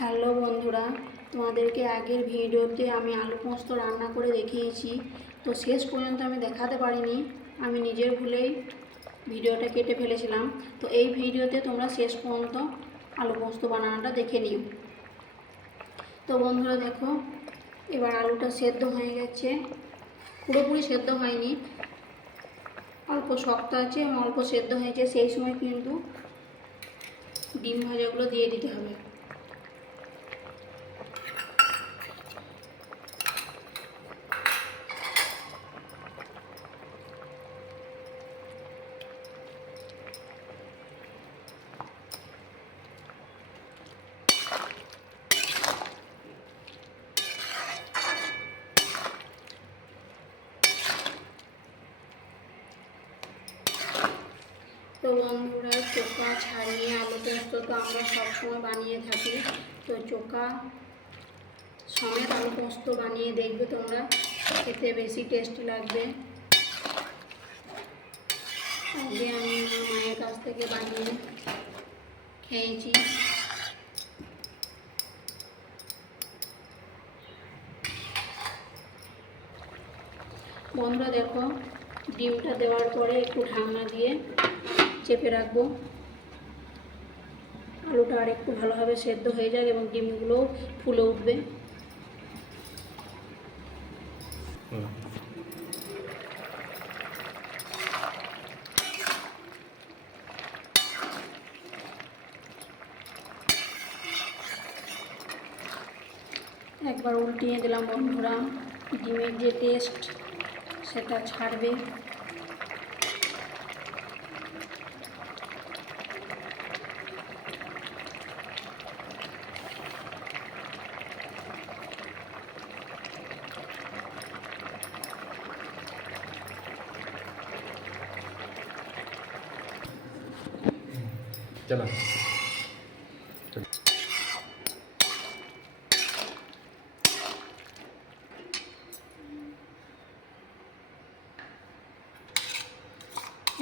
Hello বন্ধুরা, তোমাদেরকে আগের ভিডিওতে আমি আলু পোস্ত রান্না করে দেখিয়েছি। তো শেষ পর্যন্ত আমি দেখাতে পারিনি, আমি নিজের ভুলেই ভিডিওটা কেটে ফেলেছিলাম। তো এই ভিডিওতে তোমরা শেষ পর্যন্ত আলু পোস্ত বানানোটা দেখে নিও। তো বন্ধুরা দেখো, এবার আলুটা সেদ্ধ হয়ে গেছে। পুরোপুরি সেদ্ধ হয়নি, অল্প শক্ত আছে এবং অল্প সেদ্ধ হয়েছে, সেই সময় কিন্তু ডিম ভাজাগুলো দিয়ে দিতে হবে। তো বন্ধুরা চোখা ছাড়িয়ে আলু পোস্ত তো আমরা সবসময় বানিয়ে থাকি। তো চোখা সমেত আলু পোস্ত বানিয়ে দেখবে তোমরা, খেতে বেশি টেস্ট লাগবে। আগে আমি আমার মায়ের কাছ থেকে বানিয়ে খেয়েছি। বন্ধুরা দেখো, ডিমটা দেওয়ার পরে একটু ঢাকনা দিয়ে চেপে রাখব। আলুটা আর একটু ভালোভাবে সেদ্ধ হয়ে যাক এবং ডিমগুলোও ফুলে উঠবে। একবার উল্টিয়ে দিলাম বন্ধুরা, ডিমের যে টেস্ট সেটা ছাড়বে। चला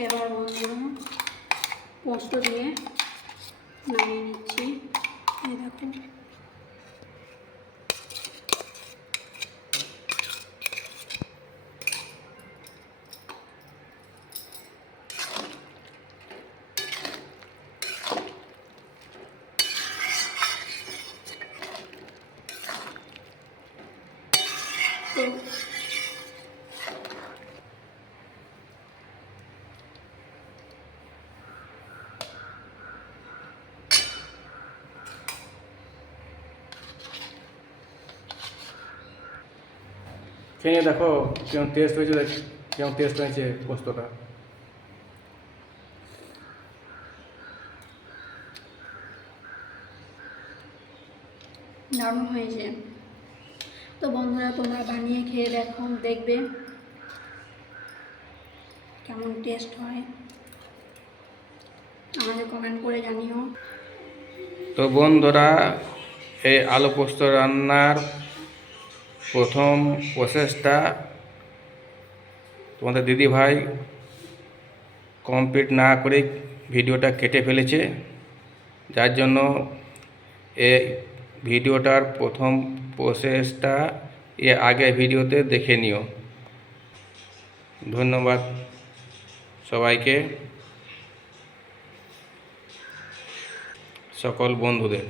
এবার বন্ধুরা পোস্ত দিয়ে নামিয়ে নিচ্ছি এই দেখো তো খেয়ে দেখো কেমন টেস্ট হয়েছে দেখ কেমন টেস্ট হয়েছে পোস্তটা দারুণ হয়েছে তো বন্ধুরা তোমরা বানিয়ে খেয়ে দেখো দেখবে কেমন টেস্ট হয় আমাদের কমেন্ট করে জানিও তো বন্ধুরা এই আলু পোস্ত রান্নার প্রথম প্রসেসটা তোমাদের দিদি ভাই কমপ্লিট না করে ভিডিওটা কেটে ফেলেছে, যার জন্য এই ভিডিওটার প্রথম প্রসেসটা এ আগে ভিডিওতে দেখে নিও। ধন্যবাদ সবাইকে, সকল বন্ধুদের।